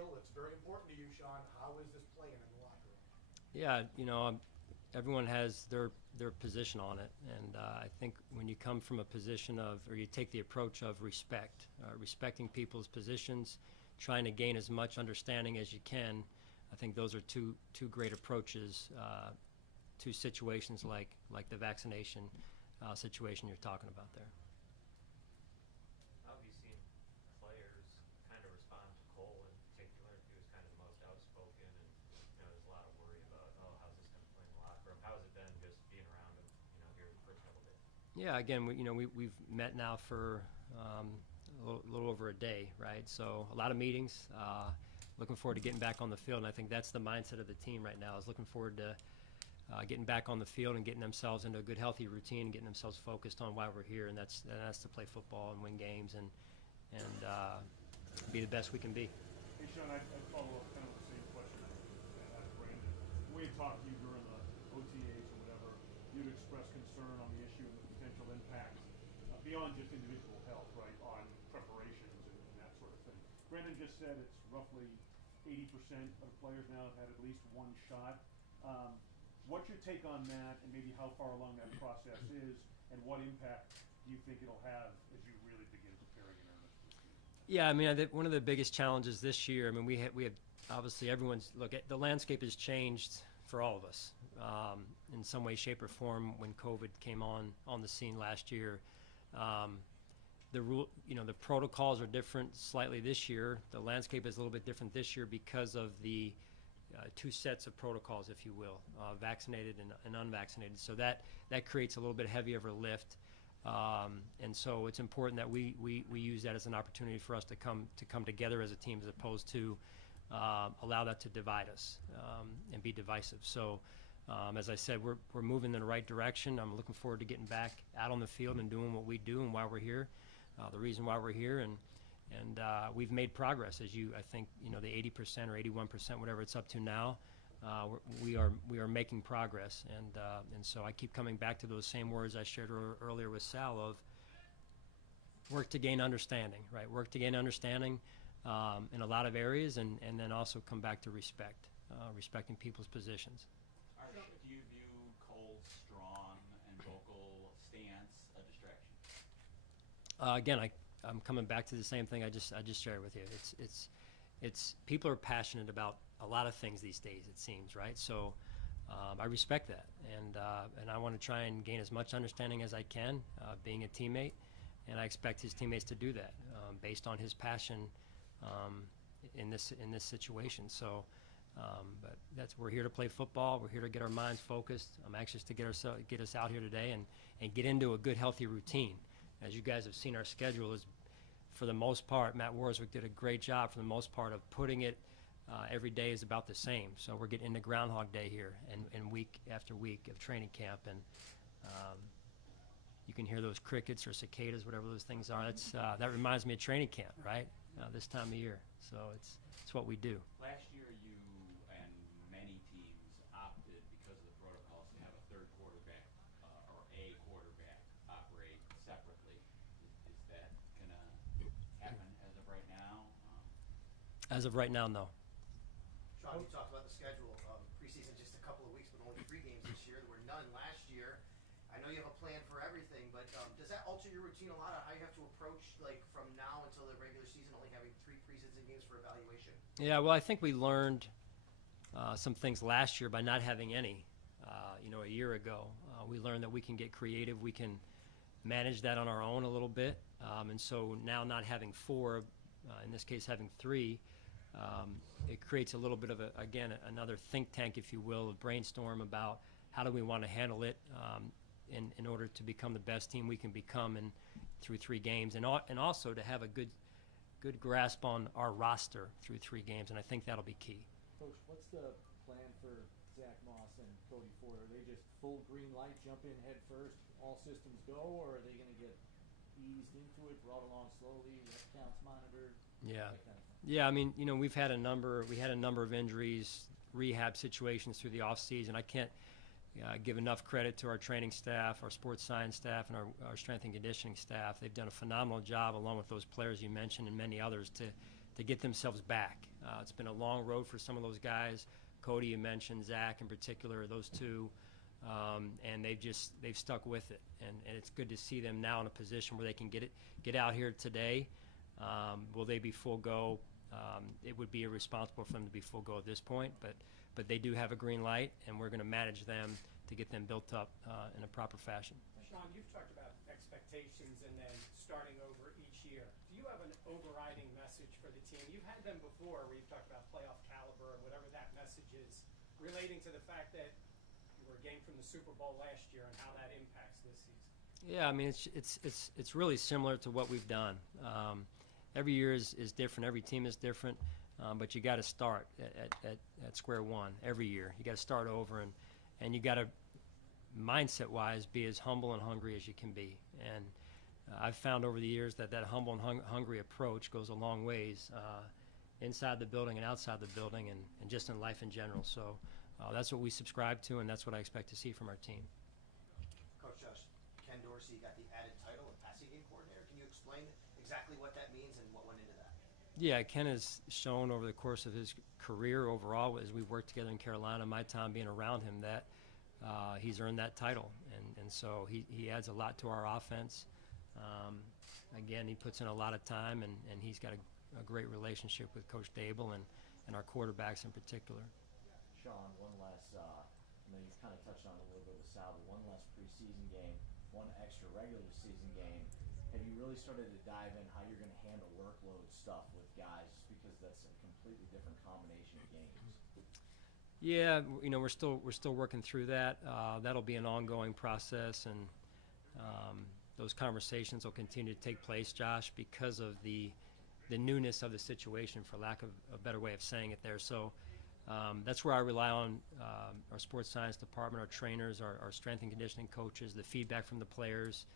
feel it's very important to you, Sean. How is this playing in the locker room? Yeah, everyone has their position on it, and I think when you come from a position of, or you take the approach of respect, respecting people's positions, trying to gain as much understanding as you can, I think those are two great approaches to situations like the vaccination situation you're talking about there. How have you seen players kind of respond to Cole in particular? He was kind of the most outspoken, and there's a lot of worry about, oh, how's this going to play in the locker room? How has it been just being around him, here the first couple days? Yeah, again, we've met now for a little over a day, right? So a lot of meetings. Looking forward to getting back on the field, and I think that's the mindset of the team right now. Is looking forward to getting back on the field and getting themselves into a good, healthy routine, and getting themselves focused on why we're here, and that's to play football and win games and be the best we can be. Hey, Sean, I'd follow up kind of the same question I asked Brandon. When we had talked to you during the OTAs or whatever, you'd expressed concern on the issue and the potential impact beyond just individual health, right, on preparations and that sort of thing. Brandon just said it's roughly 80% of players now have had at least one shot. What's your take on that, and maybe how far along that process is, and what impact do you think it'll have as you really begin preparing in earnest for the season? Yeah, I mean, I think one of the biggest challenges this year, I mean, we have obviously the landscape has changed for all of us in some way, shape, or form when COVID came on the scene last year. The protocols are different slightly this year. The landscape is a little bit different this year because of the two sets of protocols, if you will, vaccinated and unvaccinated. So that creates a little bit heavier of a lift, and so it's important that we use that as an opportunity for us to come together as a team, as opposed to allow that to divide us and be divisive. So as I said, we're moving in the right direction. I'm looking forward to getting back out on the field and doing what we do and why we're here, the reason why we're here, and we've made progress, as I think, the 80% or 81%, whatever it's up to now, we are making progress, and so I keep coming back to those same words I shared earlier with Sal of work to gain understanding, right? Work to gain understanding in a lot of areas, and then also come back to respecting people's positions. Do you view Cole's strong and vocal stance a distraction? Again, I'm coming back to the same thing I just shared with you. It's people are passionate about a lot of things these days, it seems, right? So I respect that, and I want to try and gain as much understanding as I can, being a teammate, and I expect his teammates to do that based on his passion in this situation. So, but we're here to play football. We're here to get our minds focused. I'm anxious to get us out here today and get into a good, healthy routine. As you guys have seen, our schedule is, for the most part, Matt Warswick did a great job for the most part of putting it, every day is about the same. So we're getting into Groundhog Day here and week after week of training camp. And you can hear those crickets or cicadas, whatever those things are. That reminds me of training camp, right? This time of year. So it's what we do. Last year, you and many teams opted, because of the protocols, to have a third quarterback or a quarterback operate separately. Is that going to happen as of right now? As of right now, no. Sean, you talked about the schedule. Preseason just a couple of weeks, but only 3 games this year. There were none last year. I know you have a plan for everything, but does that alter your routine a lot on how you have to approach, like, from now until the regular season, only having 3 preseason games for evaluation? Yeah, well, I think we learned some things last year by not having any. A year ago, we learned that we can get creative. We can manage that on our own a little bit, and so now not having 4, in this case having 3, it creates a little bit of another think tank, if you will, a brainstorm about how do we want to handle it in order to become the best team we can become through 3 games, and also to have a good grasp on our roster through 3 games, and I think that'll be key. Coach, what's the plan for Zach Moss and Cody Ford? Are they just full green light, jump in head first, all systems go, or are they going to get eased into it, brought along slowly, counts monitored? Yeah. That kind of thing? Yeah, I mean, we had a number of injuries, rehab situations through the off season. I can't give enough credit to our training staff, our sports science staff, and our strength and conditioning staff. They've done a phenomenal job, along with those players you mentioned and many others, to get themselves back. It's been a long road for some of those guys. Cody, you mentioned, Zach in particular, those two, and they've stuck with it, and it's good to see them now in a position where they can get out here today. Will they be full go? It would be irresponsible for them to be full go at this point, but they do have a green light, and we're going to manage them to get them built up in a proper fashion. Sean, you've talked about expectations and then starting over each year. Do you have an overriding message for the team? You've had them before where you've talked about playoff caliber or whatever that message is, relating to the fact that you were a game from the Super Bowl last year and how that impacts this season. Yeah, I mean, it's really similar to what we've done. Every year is different. Every team is different, but you got to start at square one every year. You got to start over, and you got to, mindset-wise, be as humble and hungry as you can be. And I've found over the years that humble and hungry approach goes a long ways inside the building and outside the building, and just in life in general. So that's what we subscribe to, and that's what I expect to see from our team. Coach Ken Dorsey got the added title of passing game coordinator. Can you explain exactly what that means and what went into that? Yeah, Ken has shown over the course of his career overall, as we worked together in Carolina, my time being around him, that he's earned that title. And so he adds a lot to our offense. Again, he puts in a lot of time, and he's got a great relationship with Coach Dable and our quarterbacks in particular. Sean, one last, I know you've kind of touched on it a little bit with Sal, but one less preseason game, one extra regular season game. Have you really started to dive in how you're going to handle workload stuff with guys, just because that's a completely different combination of games? Yeah, we're still working through that. That'll be an ongoing process, and those conversations will continue to take place, Josh, because of the newness of the situation, for lack of a better way of saying it there. So that's where I rely on our sports science department, our trainers, our strength and conditioning coaches, the feedback from the players.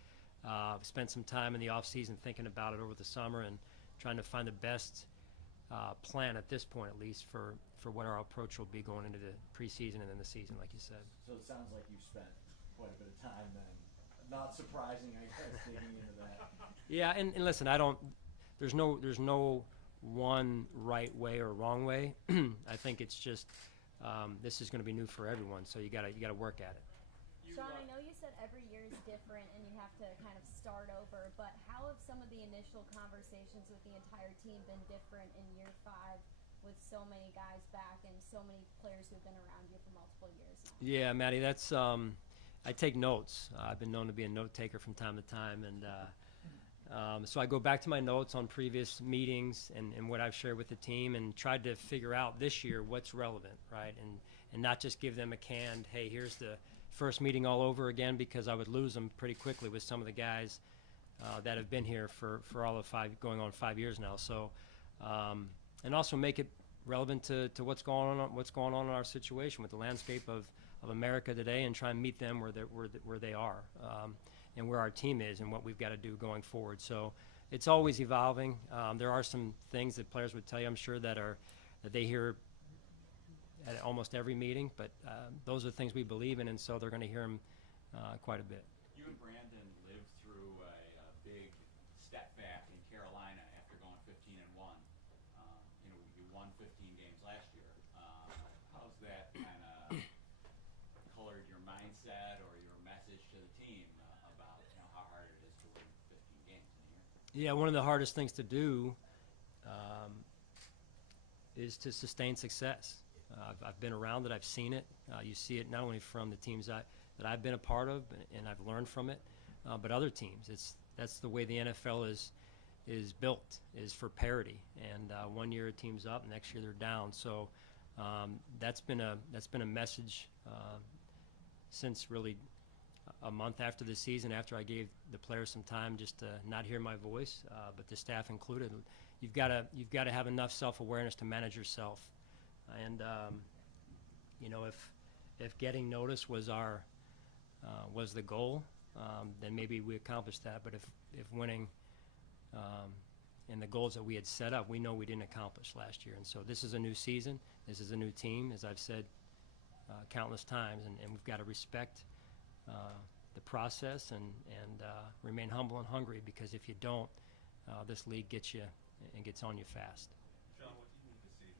Spent some time in the off season thinking about it over the summer and trying to find the best plan at this point, at least, for what our approach will be going into the preseason and then the season, like you said. So it sounds like you've spent quite a bit of time then. Not surprising, I guess, digging into that. Yeah, and listen, there's no one right way or wrong way. I think it's just this is going to be new for everyone, so you gotta work at it. Sean, I know you said every year is different and you have to kind of start over, but how have some of the initial conversations with the entire team been different in year 5 with so many guys back and so many players who've been around you for multiple years now? Yeah, Maddie, that's I take notes. I've been known to be a note taker from time to time, and so I go back to my notes on previous meetings and what I've shared with the team, and tried to figure out this year what's relevant, right? And not just give them a canned, hey, here's the first meeting all over again, because I would lose them pretty quickly with some of the guys that have been here for all of 5 years now. So, and also make it relevant to what's going on in our situation with the landscape of America today, and try and meet them where they are, and where our team is, and what we've got to do going forward. So it's always evolving. There are some things that players would tell you, I'm sure, that they hear at almost every meeting, but those are things we believe in, and so they're going to hear them quite a bit. You and Brandon lived through a big step back in Carolina after going 15-1. You won 15 games last year. How's that kind of colored your mindset or your message to the team about how hard it is to win 15 games in a year? Yeah, one of the hardest things to do is to sustain success. I've been around it. I've seen it. You see it not only from the teams that I've been a part of, and I've learned from it, but other teams. That's the way the NFL is built, is for parity. And one year a team's up, next year they're down. So that's been a message since really a month after the season, after I gave the players some time just to not hear my voice, but the staff included. You've got to have enough self-awareness to manage yourself. And if getting noticed was the goal, then maybe we accomplished that. But if winning and the goals that we had set up, we know we didn't accomplish last year. And so this is a new season. This is a new team, as I've said countless times, and we've got to respect the process and remain humble and hungry, because if you don't, this league gets you and gets on you fast. Sean, what do you need to see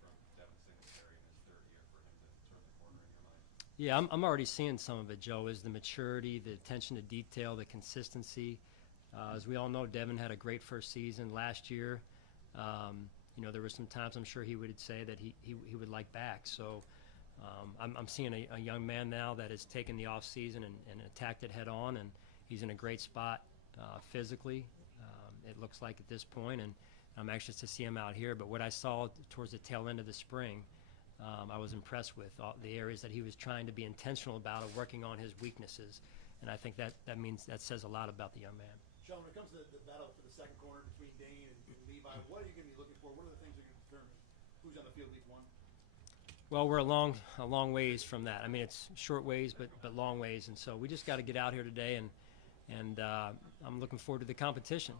Yeah, I'm already seeing some of it, Joe, is the maturity, the attention to detail, the consistency. As we all know, Devin had a great first season last year. There were some times I'm sure he would say that he would like back. So I'm seeing a young man now that has taken the off season and attacked it head on, and he's in a great spot physically. It looks like at this point, and I'm anxious to see him out here. But what I saw towards the tail end of the spring, I was impressed with all the areas that he was trying to be intentional about of working on his weaknesses, and I think that says a lot about the young man. Sean, when it comes to the battle for the second corner between Dane and Levi, what are you going to be looking for? What are the things that are going to determine who's on the field week one? Well, we're a long ways from that. I mean, it's short ways, but long ways, and so we just got to get out here today, and I'm looking forward to the competition.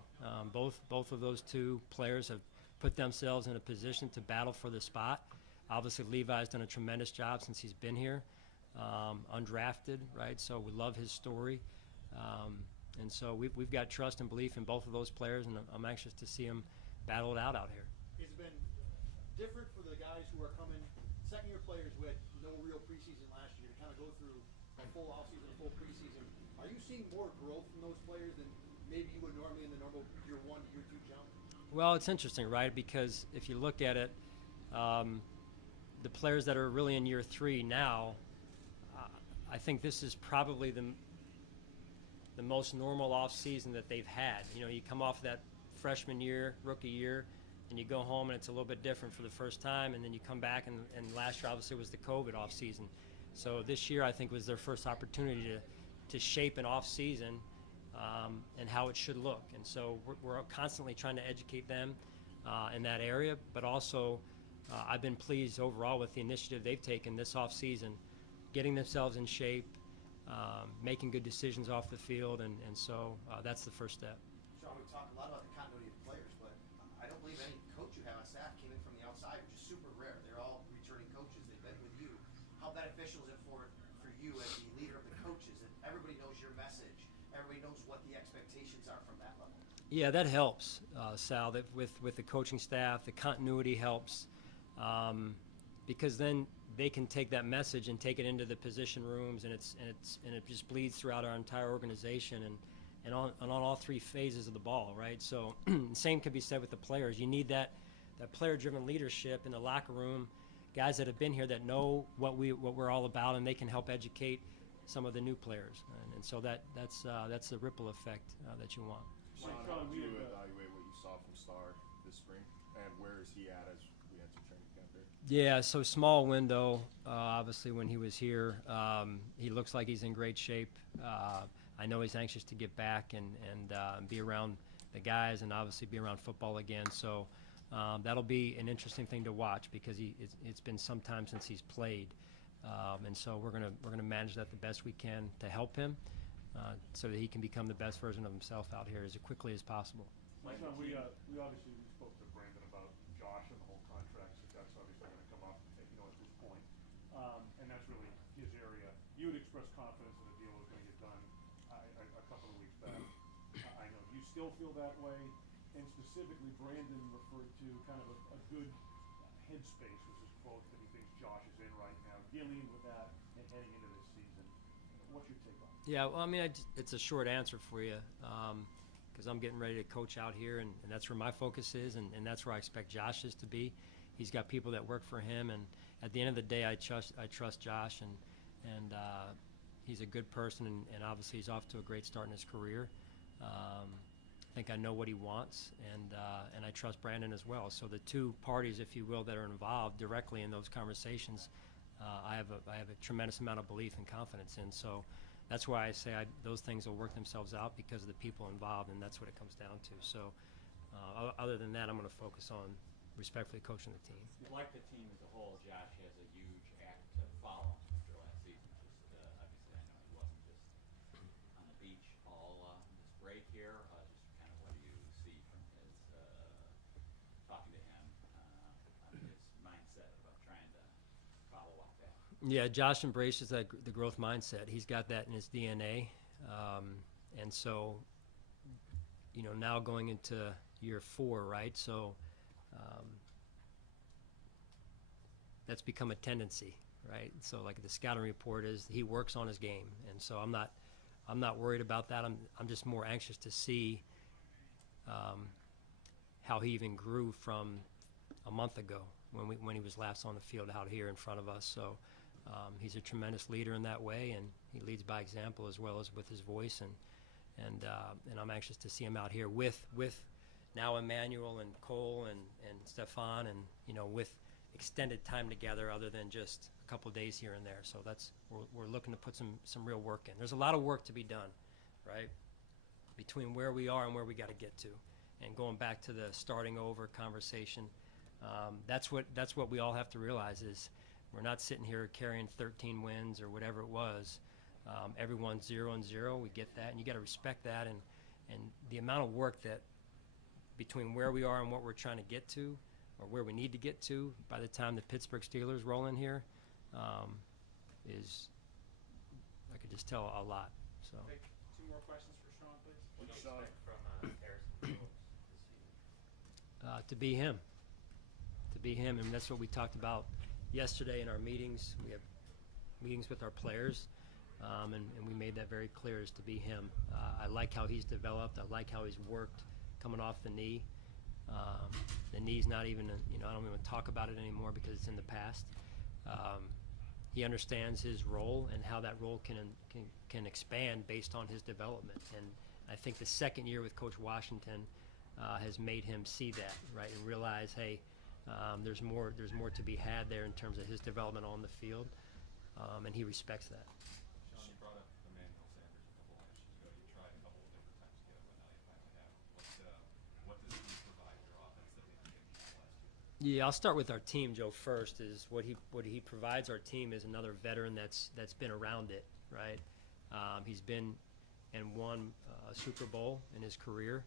Both of those two players have put themselves in a position to battle for the spot. Obviously, Levi's done a tremendous job since he's been here, undrafted, right? So we love his story. And so we've got trust and belief in both of those players, and I'm anxious to see them battle it out here. It's been different for the guys who are coming, second-year players who had no real preseason last year, to kind of go through a full offseason, a full preseason. Are you seeing more growth from those players than maybe you would normally in the normal year one, year two jump? Well, it's interesting, right? Because if you look at it, the players that are really in year three now, I think this is probably the most normal off season that they've had. You come off that freshman year, rookie year, and you go home and it's a little bit different for the first time, and then you come back and last year obviously was the COVID off season. So this year I think was their first opportunity to shape an off season and how it should look. And so we're constantly trying to educate them in that area, but also I've been pleased overall with the initiative they've taken this off season, getting themselves in shape, making good decisions off the field, and so that's the first step. Sean, we talked a lot about the continuity of players, but I don't believe any coach you have on staff came in from the outside, which is super rare. They're all returning coaches. They've been with you. How beneficial is it for you as the leader of the coaches that everybody knows your message, everybody knows what the expectations are from that level? Yeah, that helps, Sal. That with the coaching staff, the continuity helps, because then they can take that message and take it into the position rooms, and it just bleeds throughout our entire organization and on all three phases of the ball, right? So the same can be said with the players. You need that player-driven leadership in the locker room, guys that have been here that know what we're all about, and they can help educate some of the new players, and so that's the ripple effect that you want. Sean, how would you evaluate what you saw from Star this spring, and where is he at as we enter training camp here? Yeah, so small window. Obviously, when he was here, he looks like he's in great shape. I know he's anxious to get back and be around the guys, and obviously be around football again. So that'll be an interesting thing to watch, because it's been some time since he's played, and so we're gonna manage that the best we can to help him, so that he can become the best version of himself out here as quickly as possible. Sean, we obviously spoke to Brandon about Josh and the whole contract, so that's obviously going to come up, at this point, and that's really his area. You had expressed confidence that the deal was going to get done a couple of weeks back. I know. Do you still feel that way? And specifically, Brandon referred to kind of a good headspace, was his quote, that he thinks Josh is in right now, dealing with that and heading into this season. What's your take on it? Yeah, well, I mean, it's a short answer for you, because I'm getting ready to coach out here, and that's where my focus is, and that's where I expect Josh is to be. He's got people that work for him, and at the end of the day, I trust Josh, and he's a good person, and obviously he's off to a great start in his career. I think I know what he wants, and I trust Brandon as well. So the two parties, if you will, that are involved directly in those conversations, I have a tremendous amount of belief and confidence in. So that's why I say those things will work themselves out because of the people involved, and that's what it comes down to. So other than that, I'm going to focus on respectfully coaching the team. Like the team as a whole, Josh has a huge act to follow after last season. Just obviously, I know he wasn't just on the beach all this break here. Just kind of what do you see from his talking to him on his mindset about trying to follow up that? Yeah, Josh embraces the growth mindset. He's got that in his DNA, and so now going into year 4, right? So that's become a tendency, right? So like the scouting report is he works on his game, and so I'm not worried about that. I'm just more anxious to see how he even grew from a month ago when he was last on the field out here in front of us. So he's a tremendous leader in that way, and he leads by example as well as with his voice, and I'm anxious to see him out here with now Emmanuel and Cole and Stefan, and with extended time together other than just a couple of days here and there. So we're looking to put some real work in. There's a lot of work to be done, right, between where we are and where we got to get to. And going back to the starting over conversation, that's what we all have to realize is we're not sitting here carrying 13 wins or whatever it was. Everyone's 0-0. We get that, and you got to respect that. And the amount of work that between where we are and what we're trying to get to, or where we need to get to by the time the Pittsburgh Steelers roll in here, is, I could just tell, a lot. So. Take 2 more questions for Sean, please. What do you expect from Harrison Phillips this season? To be him, and that's what we talked about yesterday in our meetings. We have meetings with our players, and we made that very clear, is to be him. I like how he's developed. I like how he's worked coming off the knee. The knee's not even, I don't even talk about it anymore because it's in the past. He understands his role and how that role can expand based on his development. And I think the second year with Coach Washington has made him see that, right, and realize, hey, there's more to be had there in terms of his development on the field, and he respects that. Sean, you brought up Emmanuel Sanders a couple of years ago. You tried a couple of different times to get him, but now you finally have him. What does he provide your offense that we didn't get last year? Yeah, I'll start with our team, Joe, first. Is what he provides our team is another veteran that's been around it, right? He's been and won a Super Bowl in his career,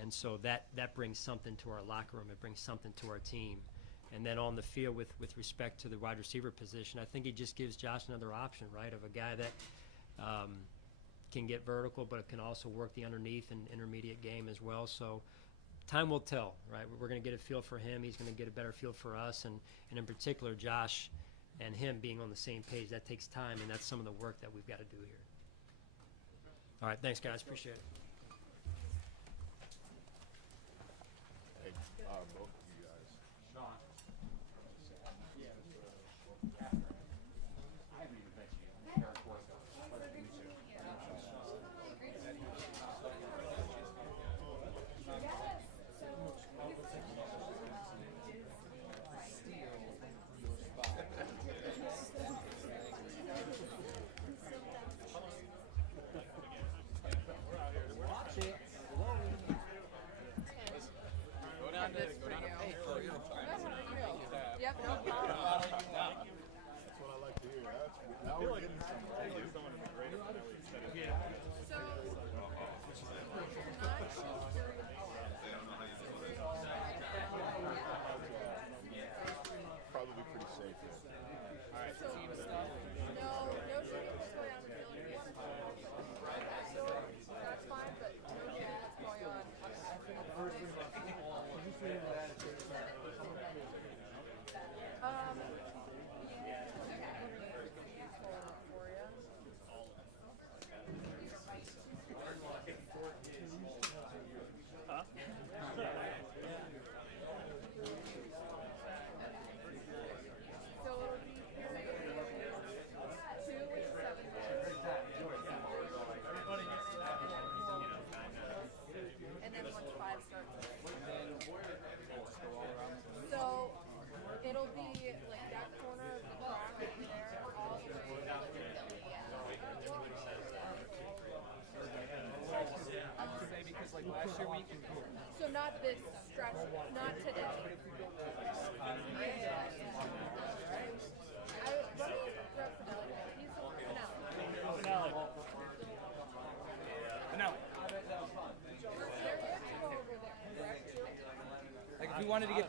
and so that brings something to our locker room. It brings something to our team. And then on the field with respect to the wide receiver position, I think it just gives Josh another option, right, of a guy that can get vertical but can also work the underneath and intermediate game as well. So time will tell, right? We're going to get a feel for him. He's going to get a better feel for us. And in particular, Josh and him being on the same page, that takes time, and that's some of the work that we've got to do here. All right, thanks, guys. Appreciate it. Hey, both of you guys. Sean. I haven't even met you. Eric Borgo. Yep, no problem. That's what I like to hear. Now we're getting somewhere. So, Probably pretty safe. Alright, so, team stuff. No shooting what's going on in the field. So, that's fine, but no shooting what's going on. So it'll be period 2 with 7 minutes. And then once 5 starts. So it'll be like that corner of the track right there, all the way. Because like last year we So not this stretch, not today. Let me grab Finale. He's the Finale. Like if we wanted to get